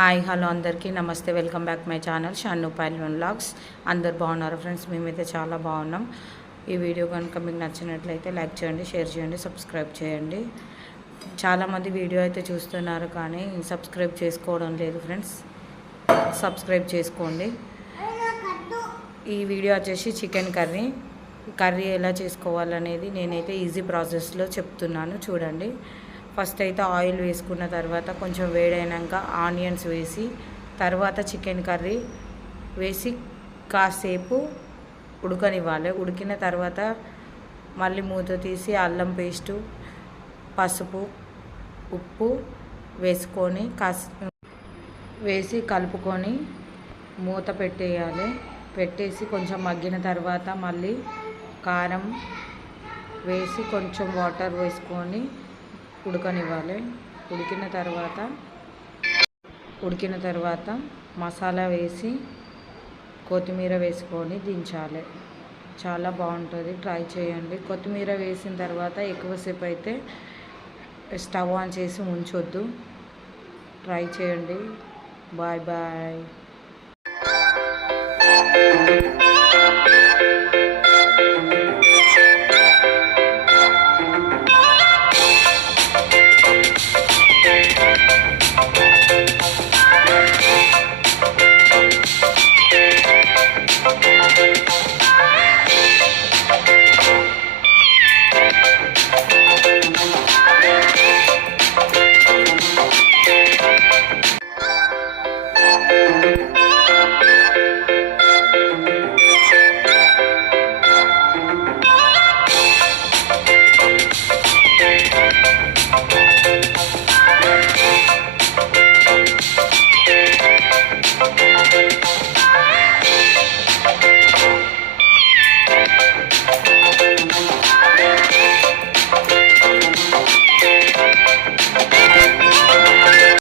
Hi hello అందరికీ. నమస్తే welcome back my channel Shannu Pailwan vlogs. అందరు బాగున్నారు ఫ్రెండ్స్? మేమైతే చాలా బాగున్నాం. ఈ వీడియో కనుక మీకు నచ్చినట్లయితే లైక్ చేయండి షేర్ చేయండి సబ్స్క్రైబ్ చేయండి. చాలామంది వీడియో అయితే చూస్తున్నారు కానీ సబ్స్క్రైబ్ చేసుకోవడం లేదు ఫ్రెండ్స్. సబ్స్క్రైబ్ చేసుకోండి. ఈ వీడియో వచ్చేసి చికెన్ కర్రీ. కర్రీ ఎలా చేసుకోవాలనేది నేనైతే ఈజీ ప్రాసెస్లో చెప్తున్నాను. చూడండి. ఫస్ట్ అయితే ఆయిల్ వేసుకున్న తర్వాత కొంచెం వేడైనాక ఆనియన్స్ వేసి తర్వాత చికెన్ కర్రీ వేసి కాసేపు ఉడకనివ్వాలి. ఉడికిన తర్వాత మళ్ళీ మూత తీసి అల్లం పేస్టు పసుపు ఉప్పు వేసుకొని కాస్ వేసి కలుపుకొని మూత పెట్టేయాలి. పెట్టేసి కొంచెం మగ్గిన తర్వాత మళ్ళీ కారం వేసి కొంచెం వాటర్ వేసుకొని ఉడకనివ్వాలి. ఉడికిన తర్వాత ఉడికిన తర్వాత మసాలా వేసి కొత్తిమీర వేసుకొని దించాలి. చాలా బాగుంటుంది. ట్రై చేయండి. కొత్తిమీర వేసిన తర్వాత ఎక్కువసేపు అయితే స్టవ్ ఆన్ చేసి ఉంచొద్దు. ట్రై చేయండి. Bye bye.